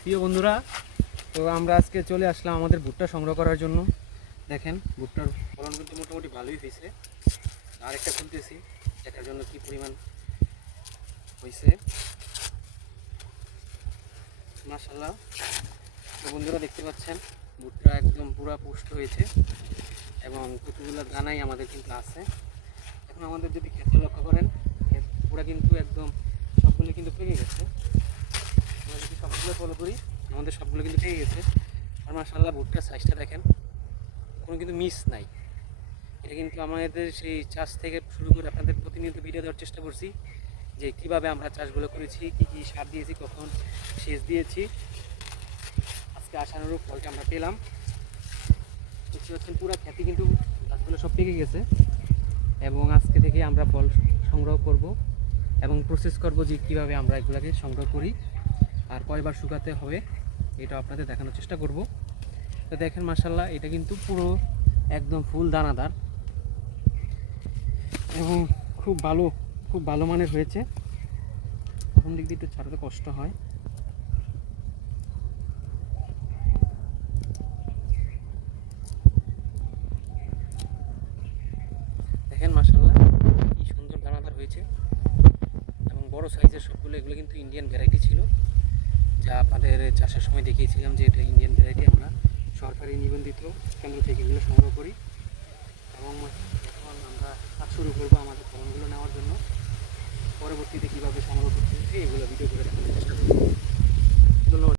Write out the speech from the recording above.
প্রিয় বন্ধুরা, তো আমরা আজকে চলে আসলাম আমাদের ভুট্টা সংগ্রহ করার জন্য। দেখেন ভুট্টার ফলন কিন্তু মোটামুটি ভালোই হয়েছে। আরেকটা খুলতেছি দেখার জন্য কি পরিমাণ হয়েছে। মাশাআল্লাহ, তো বন্ধুরা দেখতে পাচ্ছেন ভুট্টা একদম পুরা পুষ্ট হয়েছে এবং কতগুলো দানাই আমাদের কিন্তু আছে। এখন আমাদের যদি ক্ষেতটা লক্ষ্য করেন, ক্ষেত পুরা কিন্তু একদম সবগুলো কিন্তু পেকে গেছে। আমরা যদি সবগুলো ফলো করি আমাদের সবগুলো কিন্তু পেকে গেছে। আর মাশাআল্লাহ ভুট্টার সাইজটা দেখেন, কোনো কিন্তু মিস নাই। এটা কিন্তু আমাদের সেই চাষ থেকে শুরু করে আপনাদের প্রতিনিয়ত ভিডিও দেওয়ার চেষ্টা করছি যে কীভাবে আমরা চাষগুলো করেছি, কী কী সার দিয়েছি, কখন সেচ দিয়েছি। আজকে আশানুরূপ ফলটা আমরা পেলাম। দেখতে পাচ্ছেন পুরো খ্যাতি কিন্তু গাছগুলো সব পেকে গেছে এবং আজকে থেকে আমরা ফল সংগ্রহ করব এবং প্রসেস করব যে কীভাবে আমরা এগুলোকে সংগ্রহ করি আর কয়বার শুকাতে হবে এটা আপনাদের দেখানোর চেষ্টা করব। তো দেখেন মাশাআল্লাহ, এটা কিন্তু পুরো একদম ফুল দানাদার এবং খুব ভালো মানের হয়েছে। প্রথম দিক দিয়ে একটু ছাড়াতে কষ্ট হয়। দেখেন মাশাআল্লাহ কি সুন্দর দানাদার হয়েছে এবং বড় সাইজের সবগুলো। এগুলো কিন্তু ইন্ডিয়ান ভ্যারাইটি ছিল, যা আপনাদের চাষের সময় দেখিয়েছিলাম যে এটা ইন্ডিয়ান ভ্যারাইটি। আমরা সরকারি নিবন্ধিত কেন্দ্র থেকে এগুলো সংগ্রহ করি এবং এখন আমরা কাজ শুরু করবো আমাদের ফলনগুলো নেওয়ার জন্য। পরবর্তীতে কীভাবে সংগ্রহ করতে এগুলো ভিডিও করে দেখানোর চেষ্টা করব। ধন্যবাদ।